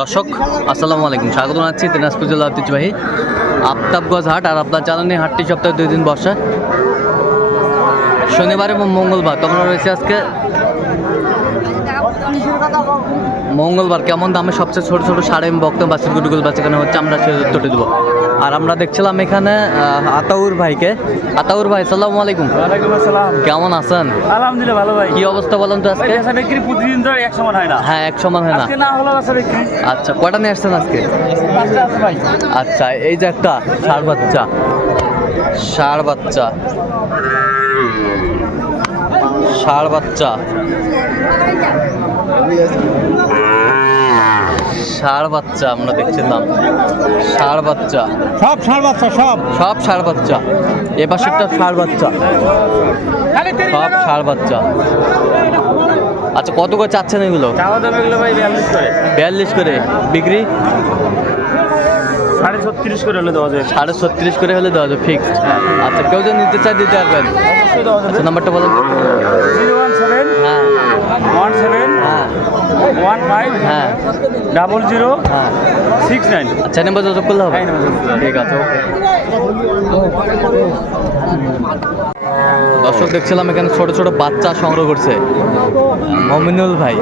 দর্শক, আসসালামু আলাইকুম। স্বাগত জানাচ্ছি দিনাজপুর জেলা ঐতিহ্যবাহী আফতাবগঞ্জ হাট আর আপনার জানানি হাটটি সপ্তাহে দুই দিন বসে। শনিবার এবং মঙ্গলবার। তোমরা রয়েছে আজকে মঙ্গলবার কেমন দামে সবচেয়ে ছোট ছোট সাড়ে আমি বক্তব্য বাসের গুটুগুলো বাচ্চা কেন হচ্ছে আমরা সে উত্তরটি দেবো। আর আমরা দেখছিলাম এখানে আতাউর ভাইকে। আতাউর ভাই সালাম আলাইকুম। ওয়ালাইকুম আসসালাম। কেমন আছেন? আলহামদুলিল্লাহ ভালো ভাই। কি অবস্থা বলেন তো আজকে? বিক্রি প্রতিদিন ধরে এক সমান হয় না। হ্যাঁ এক সমান হয় না। আজকে না হলো বেচা বিক্রি। আচ্ছা কটা নিয়ে আসছেন আজকে? আচ্ছা এই যে একটা ষাড় বাচ্চা। ষাড় বাচ্চা। ষাড় বাচ্চা। ষাড় বাচ্চা আমরা দেখছিলাম ষাড় বাচ্চা। সব ষাট বাচ্চা সব। সব ষাড় বাচ্চা। এ পাশেরটা ষাড় বাচ্চা। সব ষাড় বাচ্চা। আচ্ছা কত করে চাচ্ছেন এগুলো? বিয়াল্লিশ করে। বিক্রি? সাড়ে ছত্রিশ করে হলে দেওয়া যায় সাড়ে ছত্রিশ করে হলে দেওয়া যাবে ফিক্সড আচ্ছা কেউ যদি নিতে চায় দিতে পারবেন। দেওয়া আচ্ছা নাম্বারটা বলেন জিরো ওয়ান সেভেন হ্যাঁ। ওয়ান সেভেন হ্যাঁ ওয়ান ফাইভ হ্যাঁ। ডাবল জিরো হ্যাঁ সিক্স নাইন আচ্ছা নাম্বার যোগাযোগ করলে হবে। ঠিক আছে দর্শক দেখছিলাম এখানে ছোট ছোট বাচ্চা সংগ্রহ করছে। মমিনুল ভাই।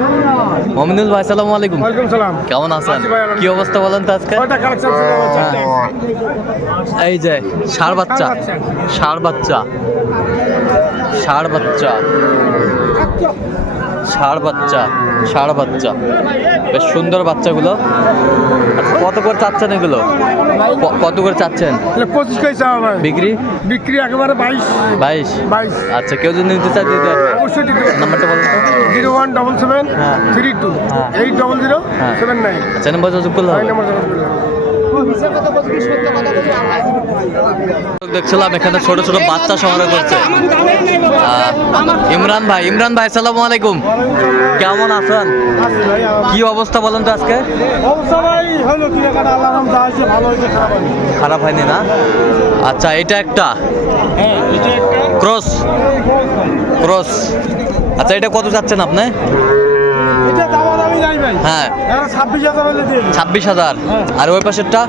মমিনুল ভাই সালাম আলাইকুম। ওয়ালাইকুম কেমন আছেন? কি অবস্থা বলেন তো আজকে? কয়টা এই যে ষাড় বাচ্চা। ষাড় বাচ্চা। ষাড় বাচ্চা। ষাড় বাচ্চা ষাড় বাচ্চা। বেশ সুন্দর বাচ্চাগুলো। আচ্ছা, কত করে চাচ্ছেন এগুলো? কত করে চাচ্ছেন? পঁচিশ চাওয়া ভাই। বিক্রি? বিক্রি একেবারে বাইশ। বাইশ? বাইশ। আচ্ছা কেউ যদি নিতে চায় দিতে অবশ্যই নাম্বারটা বলুন জিরো ওয়ান ডবল সেভেন হ্যাঁ। থ্রি টু হ্যাঁ। এইট ডবল জিরো হ্যাঁ। Seven nine. আচ্ছা নাম্বার যোগাযোগ করলে দেখছিলাম এখানে ছোট ছোট বাচ্চা সংগ্রহ করছে। ইমরান ভাই ইমরান ভাই সালাম আলাইকুম। কেমন আছেন? কি অবস্থা বলেন তো আজকে? খারাপ হয়নি। না? আচ্ছা এটা একটা? হ্যাঁ এটা একটা। ক্রস ক্রস আচ্ছা এটা কত চাচ্ছেন আপনি এটা দাম আমি যাই ভাই হ্যাঁ। ছাব্বিশ হাজার ছাব্বিশ হাজার। আর ওই পাশেরটা?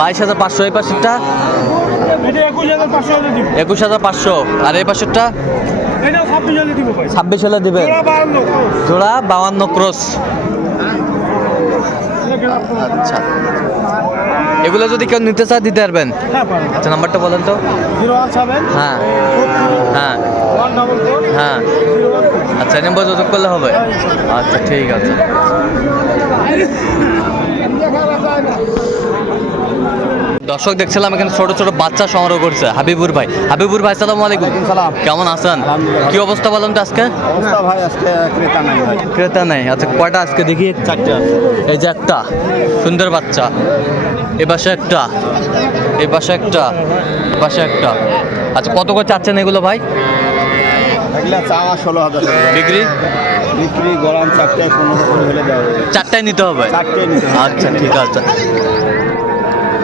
বাইশ হাজার পাঁচশো হাজার এই পাশেরটা? একুশ হাজার পাঁচশো হাজার আর এই পাশেরটা? ছাব্বিশ হলে দিবে জোড়া বাউান্ন ক্রস। আচ্ছা। এগুলো যদি কেউ নিতে চায় দিতে পারবেন। হ্যাঁ আচ্ছা নাম্বারটা বলেন তো। হ্যাঁ। হ্যাঁ। হ্যাঁ। আচ্ছা নম্বর নাম্বার যোগাযোগ করলে হবে। আচ্ছা ঠিক আছে। দর্শক দেখছিলাম এখানে ছোট ছোট বাচ্চা সংগ্রহ করছে। হাবিবুর ভাই। হাবিবুর ভাই সালাম আলাইকুম। সালাম। কেমন আছেন? কি অবস্থা বলেন তো আজকে? ভাই আজকে ক্রেতা নাই ক্রেতা নাই। আচ্ছা কয়টা আজকে? দেখি। চারটা এই যে একটা। সুন্দর বাচ্চা। এ পাশে একটা। এ পাশে একটা। এ পাশে একটা। আচ্ছা কত করে চাচ্ছেন এগুলো ভাই? ষোলো হাজার বিক্রি? বিক্রি গরম চারটায় পনেরো করে হলে চারটায় নিতে হবে? চারটায় নিতে হবে। আচ্ছা ঠিক আছে।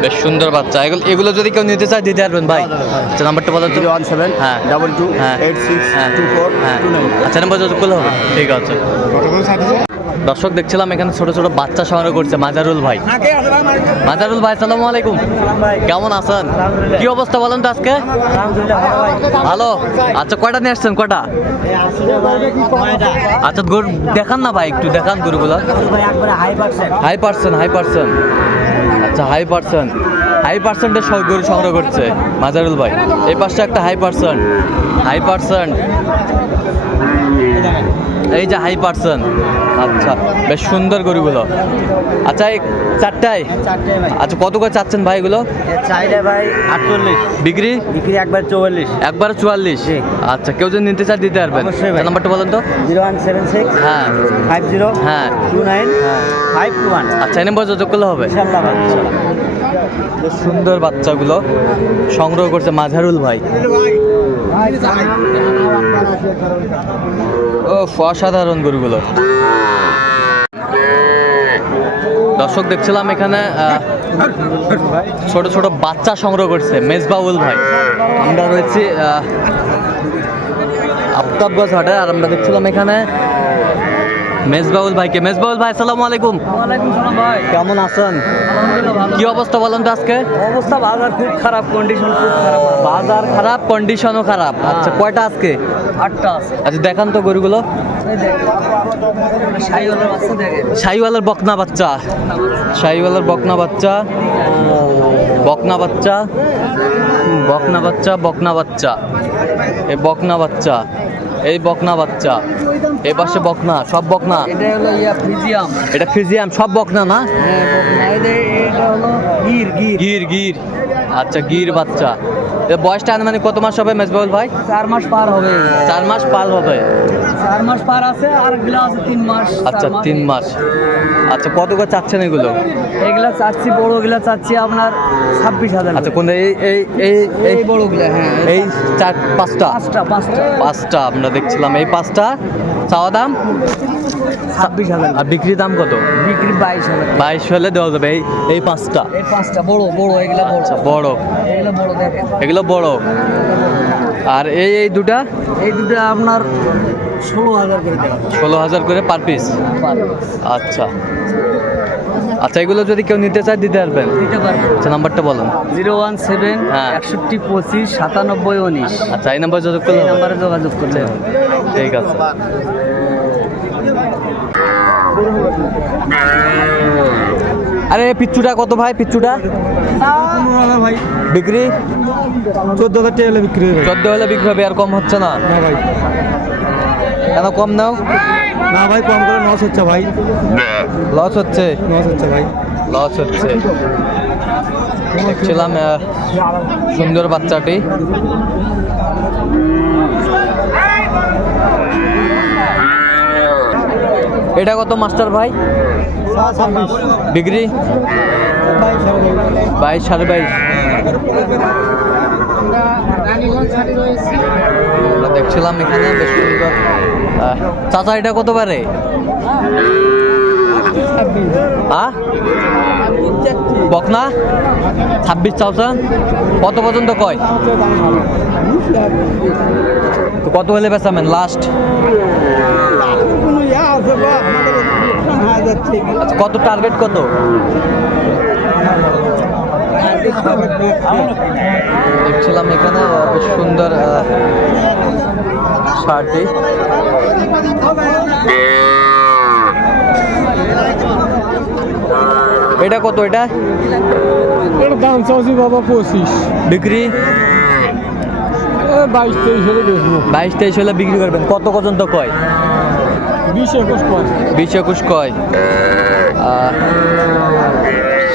বেশ সুন্দর বাচ্চা। এগুলো এগুলো যদি কেউ নিতে চায় দিতে পারবেন ভাই। আচ্ছা নাম্বারটা বলো জিরো ওয়ান সেভেন হ্যাঁ। ডাবল টু হ্যাঁ। এইট সিক্স হ্যাঁ। টু ফোর হ্যাঁ। আচ্ছা নাম্বার যোগাযোগ করলে হবে। ঠিক আছে। দর্শক দেখছিলাম এখানে ছোট ছোট বাচ্চা সংগ্রহ করছে মাজারুল ভাই। মাজারুল ভাই সালাম আলাইকুম। কেমন আছেন? কি অবস্থা বলেন তো আজকে? ভালো? আচ্ছা কয়টা নিয়ে আসছেন? কয়টা? আচ্ছা গরু দেখান না ভাই একটু দেখান গরুগুলো। হাই পার্সেন্ট হাই পার্সেন্ট আচ্ছা হাই পার্সেন্ট হাই পার্সেন্টের সব গরু সংগ্রহ করছে, মাজারুল ভাই। এই পাশটা একটা হাই পার্সেন্ট হাই পার্সেন্ট এই যে হাই পার্সেন্ট আচ্ছা বেশ সুন্দর গরুগুলো। আচ্ছা এই চারটায়? আচ্ছা কত করে চাচ্ছেন ভাই এগুলো? চাইলে ভাই আটচল্লিশ। বিক্রি? বিক্রি একবার চৌয়াল্লিশ। একবার চুয়াল্লিশ? আচ্ছা কেউ যদি নিতে চান দিতে পারবেন। নাম্বারটা বলেন তো। জিরো ওয়ান সেভেন সিক্স হ্যাঁ। ফাইভ জিরো হ্যাঁ। টু নাইন হ্যাঁ ফাইভ টু ওয়ান। আচ্ছা এই নম্বর যোগাযোগ করলে হবে? সুন্দর বাচ্চাগুলো। সংগ্রহ করছে মাঝারুল ভাই। ও, অসাধারণ গরুগুলো। দর্শক, দেখছিলাম এখানে ছোট ছোট বাচ্চা সংগ্রহ করছে, মেজবাউল ভাই। আমরা রয়েছি আফতাবগঞ্জ হাটে, আর আমরা দেখছিলাম এখানে মেজবাউল ভাইকে। মেজবাউল ভাই আসসালামু আলাইকুম। ভাই। কেমন আছেন? কি অবস্থা বলেন তো আজকে? অবস্থা বাজার খুব খারাপ কন্ডিশন খুব খারাপ। বাজার খারাপ কন্ডিশনও খারাপ। আচ্ছা কয়টা আজকে? আটটা আছে। আচ্ছা দেখান তো গরুগুলো। শাহিওয়ালার বকনা বাচ্চা। শাহিওয়ালার বকনা বাচ্চা। বকনা বাচ্চা। বকনা বাচ্চা বকনা বাচ্চা। এই বকনা বাচ্চা। এই বকনা বাচ্চা। এই পাশে বকনা সব বকনা। এটা হলো ইয়া ফিজিয়াম এটা ফিজিয়াম সব বকনা না? হ্যাঁ বকনা। এটা হলো গির গির। গির গির। আচ্ছা গির বাচ্চা। বয়সটা আনুমানিক কত মাস হবে মেজবাউল ভাই? চার মাস পার হবে। চার মাস পার হবে। চার মাস পার আছে আর এগুলো আছে তিন মাস আচ্ছা তিন মাস। আচ্ছা কত করে চাচ্ছেন এগুলো? এগুলা চাচ্ছি বড়গুলা চাচ্ছি আপনার ছাব্বিশ হাজার। আচ্ছা কোন এই এই এই এই এই বড়গুলা হ্যাঁ এই চার পাঁচটা? পাঁচটা পাঁচটা। পাঁচটা আমরা দেখছিলাম এই পাঁচটা। চাওয়া দাম? ছাব্বিশ হাজার। আর বিক্রি দাম কত? বিক্রি বাইশ হাজার। বাইশ হলে দেওয়া যাবে এই এই পাঁচটা। এই পাঁচটা বড় বড় এগুলা বড়। আচ্ছা বড়। এগুলো বড় দেখেন। এগুলো বড়। আর এই এই দুটা? এই দুটো আপনার ষোলো হাজার করে ষোলো হাজার করে পার পিস আচ্ছা। আচ্ছা এগুলো যদি কেউ নিতে চায় দিতে পারবেন। দিতে পারব আচ্ছা নাম্বারটা বলুন। জিরো ওয়ান সেভেন হ্যাঁ। একষট্টি পঁচিশ সাতানব্বই উনিশ। আচ্ছা এই নাম্বার যোগাযোগ করলে? নাম্বারে যোগাযোগ করলে। ঠিক আছে। আরে পিচ্চুটা কত ভাই পিচ্চুটা? ভাই বিক্রি? চোদ্দ হাজার টাকা হলে বিক্রি হবে। চোদ্দ হলে বিক্রি হবে আর কম হচ্ছে না? না ভাই। কেন কম নাও? না ভাই কম করে লস হচ্ছে ভাই। লস হচ্ছে? নশ হচ্ছে ভাই। লস হচ্ছে। দেখছিলাম সুন্দর বাচ্চাটি। এটা কত মাস্টার ভাই? ডিগ্রি? বাইশ সাড়ে বাইশ। দেখছিলাম এখানে চাচা, এটা কত পারে বকনা? ছাব্বিশ থাউজেন্ড কত পর্যন্ত কয়? তো কত হলে বেচাবেন? লাস্ট কত টার্গেট কত? দেখছিলাম এখানে বেশ সুন্দর শার্টটি এটা কত এটা? দাম বাবা পঁচিশ। বিক্রি? বাইশ তেইশ হলে বেচবো। বাইশ তেইশ হলে বিক্রি করবেন। কত পর্যন্ত কয়? বিশ একুশ পয় বিশ একুশ কয়।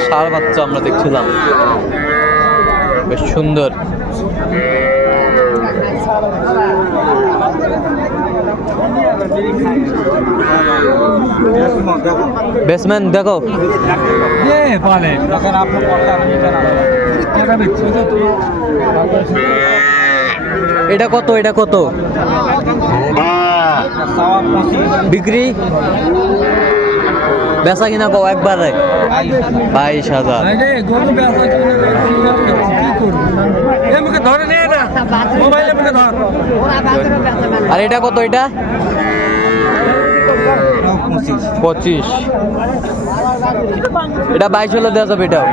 ষাঁড় বাচ্চা আমরা দেখছিলাম। বেশ সুন্দর। বেসম্যান দেখো। এটা কত এটা কত? বিক্রি? বেচা কিনা কও, একবারে? বাইশ হাজার। আর এটা কত, এটা? পঁচিশ। এটা বাইশ হলে দেওয়া যাবে এটাও